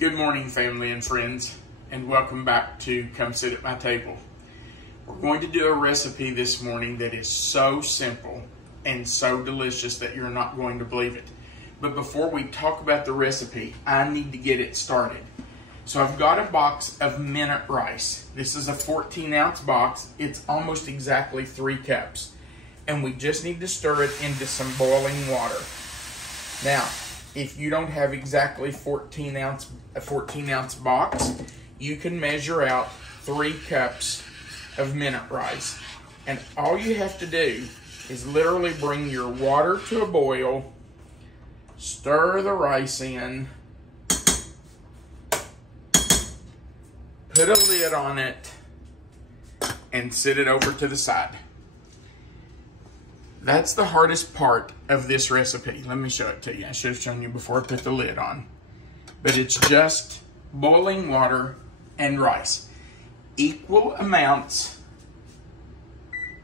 Good morning, family and friends, and welcome back to Come Sit at My Table. We're going to do a recipe this morning that is so simple and so delicious that you're not going to believe it. But before we talk about the recipe, I need to get it started. So I've got a box of minute rice. This is a 14-ounce box. It's almost exactly 3 cups. And we just need to stir it into some boiling water. Now, if you don't have exactly a 14-ounce box, you can measure out 3 cups of minute rice. And all you have to do is literally bring your water to a boil, stir the rice in, put a lid on it, and sit it over to the side. That's the hardest part of this recipe. Let me show it to you. I should have shown you before I put the lid on. But it's just boiling water and rice. Equal amounts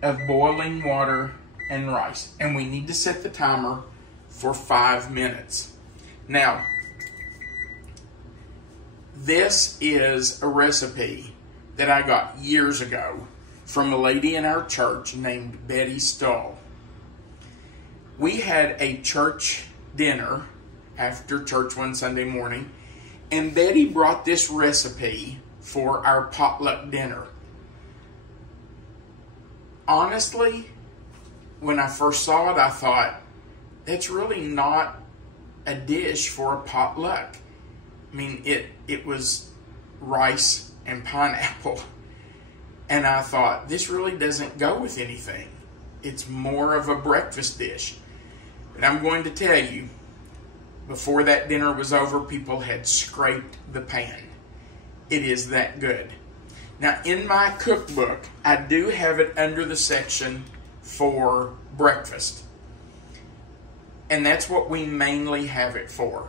of boiling water and rice. And we need to set the timer for 5 minutes. Now, this is a recipe that I got years ago from a lady in our church named Betty Stull. We had a church dinner after church one Sunday morning, and Betty brought this recipe for our potluck dinner. Honestly, when I first saw it, I thought, that's really not a dish for a potluck. I mean, it was rice and pineapple. And I thought, this really doesn't go with anything. It's more of a breakfast dish. But I'm going to tell you, before that dinner was over, people had scraped the pan. It is that good. Now, in my cookbook, I do have it under the section for breakfast. And that's what we mainly have it for.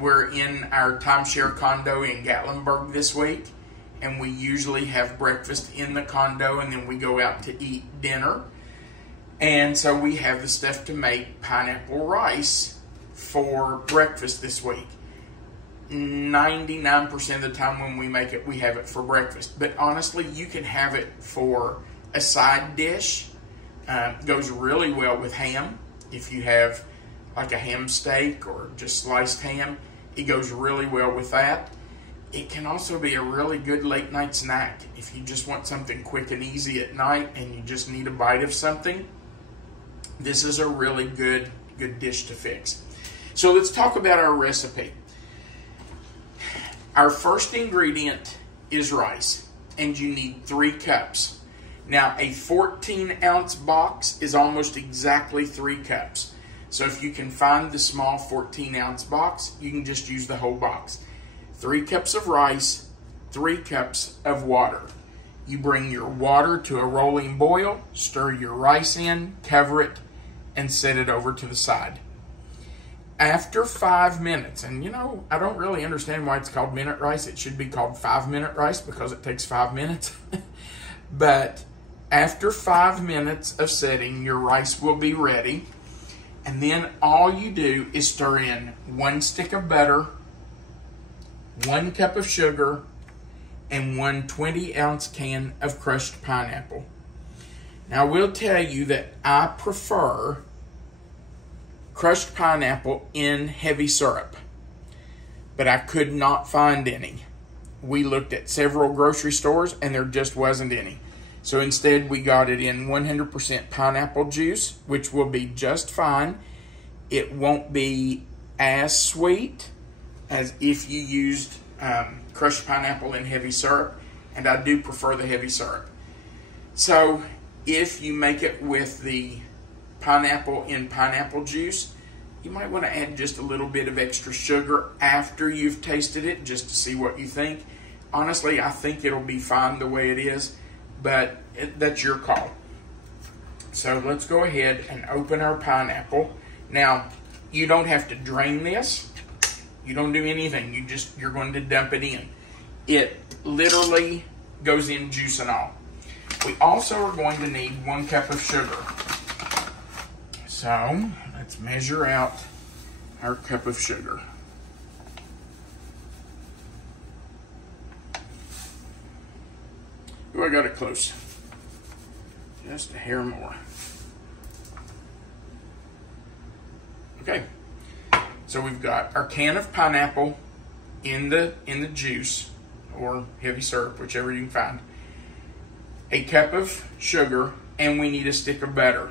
We're in our timeshare condo in Gatlinburg this week, and we usually have breakfast in the condo, and then we go out to eat dinner. And so we have the stuff to make pineapple rice for breakfast this week. 99% of the time when we make it, we have it for breakfast. But honestly, you can have it for a side dish. Goes really well with ham. If you have like a ham steak or just sliced ham, it goes really well with that. It can also be a really good late night snack. If you just want something quick and easy at night and you just need a bite of something, this is a really good dish to fix. So let's talk about our recipe. Our first ingredient is rice, and you need 3 cups. Now, a 14-ounce box is almost exactly 3 cups. So if you can find the small 14-ounce box, you can just use the whole box. 3 cups of rice, 3 cups of water. You bring your water to a rolling boil, stir your rice in, cover it, and set it over to the side. After 5 minutes, and you know, I don't really understand why it's called minute rice. It should be called 5-minute rice because it takes 5 minutes. But after 5 minutes of setting, your rice will be ready. And then all you do is stir in 1 stick of butter, 1 cup of sugar, and 1 20-ounce can of crushed pineapple. Now, I will tell you that I prefer crushed pineapple in heavy syrup, but I could not find any. We looked at several grocery stores and there just wasn't any. So instead we got it in 100% pineapple juice, which will be just fine. It won't be as sweet as if you used crushed pineapple in heavy syrup, and I do prefer the heavy syrup. So if you make it with the pineapple in pineapple juice, you might want to add just a little bit of extra sugar after you've tasted it, just to see what you think. Honestly, I think it'll be fine the way it is, but that's your call. So let's go ahead and open our pineapple. Now, you don't have to drain this. You don't do anything. You're going to dump it in. It literally goes in juice and all. We also are going to need 1 cup of sugar. So let's measure out our cup of sugar. Oh, I got it close. Just a hair more. Okay. So we've got our can of pineapple in the juice or heavy syrup, whichever you can find. A cup of sugar, and we need a stick of butter.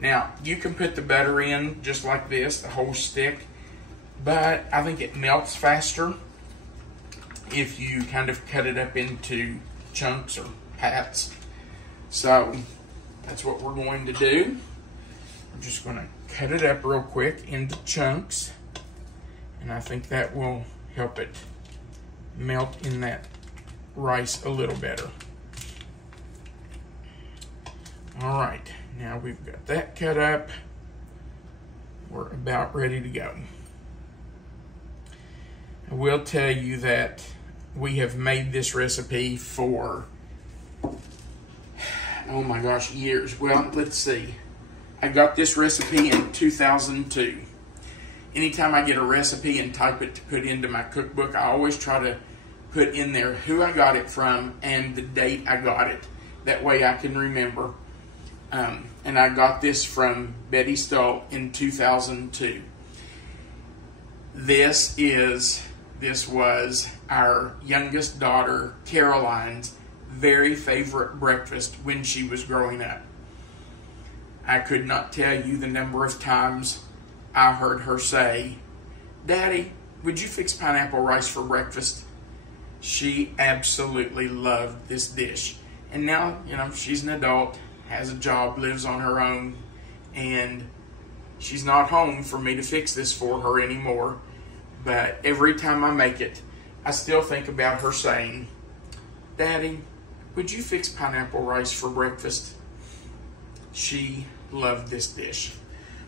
Now, you can put the butter in just like this, the whole stick, but I think it melts faster if you kind of cut it up into chunks or pats. So that's what we're going to do. I'm just going to cut it up real quick into chunks, and I think that will help it melt in that rice a little better. All right, now we've got that cut up. We're about ready to go. I will tell you that we have made this recipe for, oh my gosh, years. Well, let's see. I got this recipe in 2002. Anytime I get a recipe and type it to put into my cookbook, I always try to put in there who I got it from and the date I got it. That way I can remember. And I got this from Betty Stull in 2002. This was our youngest daughter, Caroline's, very favorite breakfast when she was growing up. I could not tell you the number of times I heard her say, "Daddy, would you fix pineapple rice for breakfast?" She absolutely loved this dish. And now, you know, she's an adult, has a job, lives on her own, and she's not home for me to fix this for her anymore. But every time I make it, I still think about her saying, "Daddy, would you fix pineapple rice for breakfast?" She loved this dish.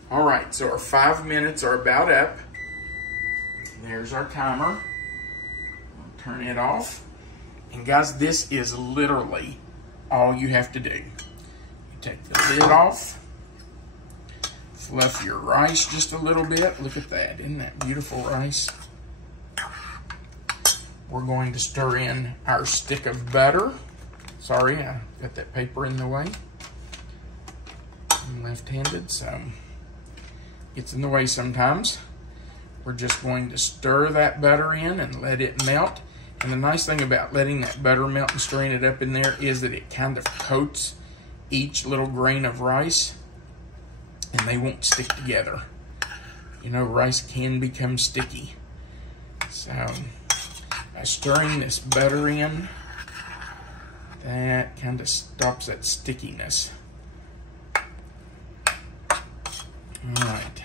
All right, so our 5 minutes are about up. There's our timer. I'll turn it off. And guys, this is literally all you have to do. You take the lid off, fluff your rice just a little bit. Look at that, isn't that beautiful rice? We're going to stir in our stick of butter. Sorry, I got that paper in the way. I'm left-handed, so it's in the way sometimes. We're just going to stir that butter in and let it melt. And the nice thing about letting that butter melt and stirring it up in there is that it kind of coats each little grain of rice and they won't stick together. You know, rice can become sticky. So by stirring this butter in, that kind of stops that stickiness. All right,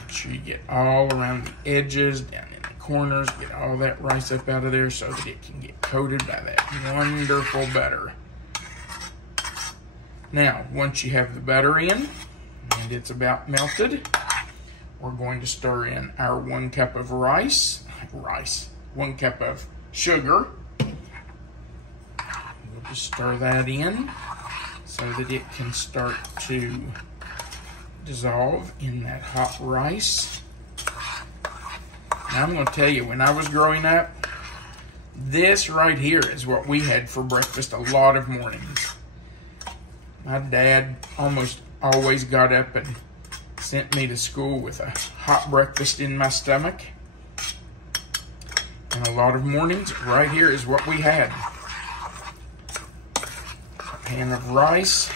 make sure you get all around the edges, down in the corners, get all that rice up out of there so that it can get coated by that wonderful butter. Now, once you have the butter in and it's about melted, we're going to stir in our 1 cup of 1 cup of sugar. We'll just stir that in so that it can start to dissolve in that hot rice. Now I'm going to tell you, when I was growing up, this right here is what we had for breakfast a lot of mornings. My dad almost always got up and sent me to school with a hot breakfast in my stomach. And a lot of mornings, right here is what we had. A pan of rice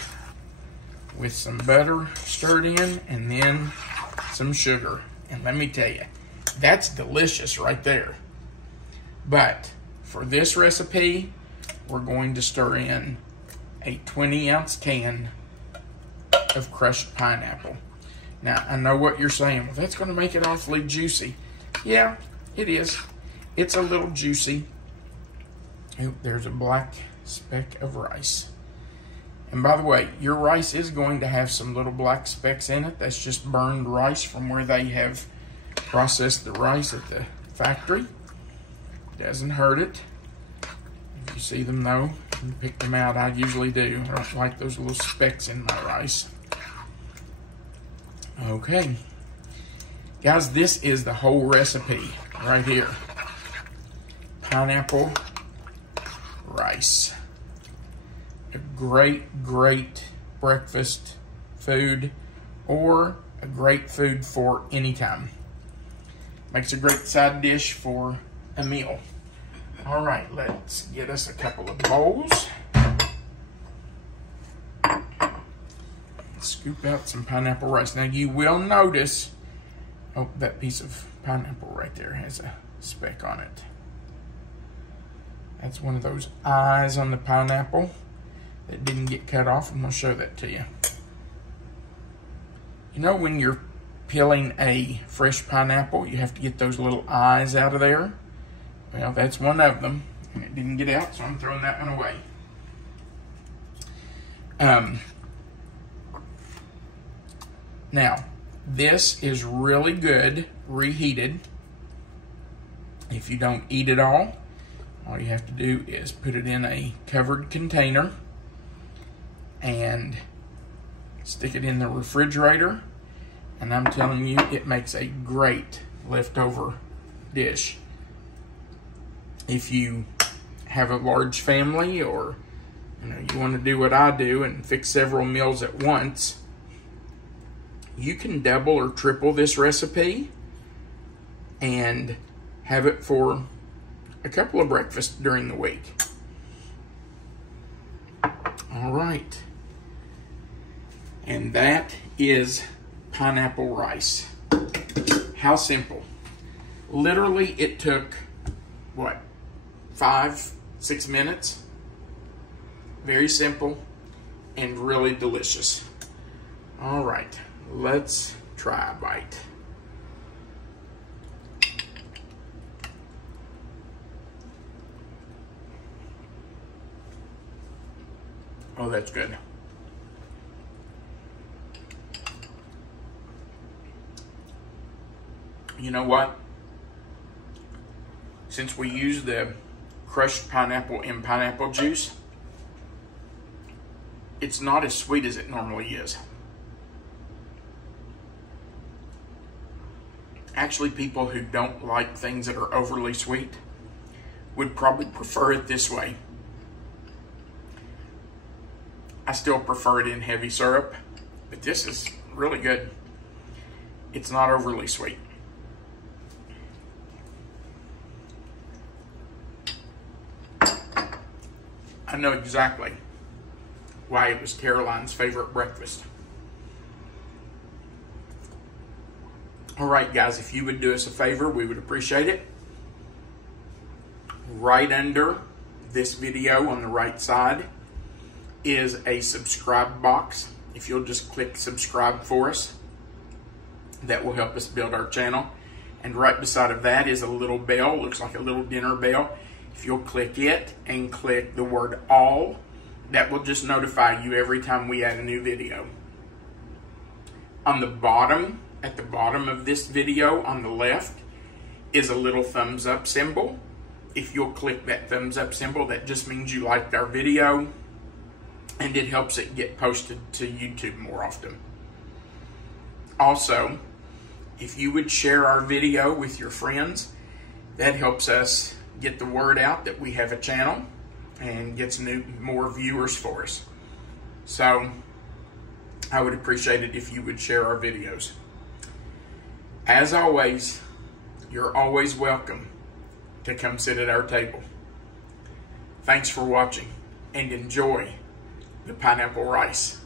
with some butter stirred in, and then some sugar. And let me tell you, that's delicious right there. But for this recipe, we're going to stir in a 20-ounce can of crushed pineapple. Now, I know what you're saying. Well, that's going to make it awfully juicy. Yeah, it is. It's a little juicy. Oh, there's a black speck of rice. And by the way, your rice is going to have some little black specks in it. That's just burned rice from where they have processed the rice at the factory. Doesn't hurt it. If you see them though, you pick them out. I usually do. I don't like those little specks in my rice. Okay. Guys, this is the whole recipe right here. Pineapple rice. a great breakfast food or a great food for any time. Makes a great side dish for a meal. All right, let's get us a couple of bowls. Scoop out some pineapple rice. Now you will notice, oh, that piece of pineapple right there has a speck on it. That's one of those eyes on the pineapple that didn't get cut off. I'm gonna show that to you. You know when you're peeling a fresh pineapple, you have to get those little eyes out of there? Well, that's one of them, and it didn't get out, so I'm throwing that one away. Now, this is really good reheated. If you don't eat it all you have to do is put it in a covered container and stick it in the refrigerator. And I'm telling you, it makes a great leftover dish. If you have a large family, or you want to do what I do and fix several meals at once, you can double or triple this recipe and have it for a couple of breakfasts during the week. All right. And that is pineapple rice. How simple. Literally, it took, what, 5-6 minutes? Very simple and really delicious. All right, let's try a bite. Oh, that's good. You know what? Since we use the crushed pineapple in pineapple juice, it's not as sweet as it normally is. Actually, people who don't like things that are overly sweet would probably prefer it this way. I still prefer it in heavy syrup, but this is really good. It's not overly sweet. I know exactly why it was Caroline's favorite breakfast. All right, guys, if you would do us a favor, we would appreciate it. Right under this video on the right side is a subscribe box. If you'll just click subscribe for us, that will help us build our channel. And right beside of that is a little bell, looks like a little dinner bell. If you'll click it and click the word all, that will just notify you every time we add a new video. On the bottom, at the bottom of this video on the left, is a little thumbs up symbol. If you'll click that thumbs up symbol, that just means you liked our video, and it helps it get posted to YouTube more often. Also, if you would share our video with your friends, that helps us get the word out that we have a channel and gets more viewers for us. So I would appreciate it if you would share our videos. As always, you're always welcome to come sit at our table. Thanks for watching, and enjoy the pineapple rice.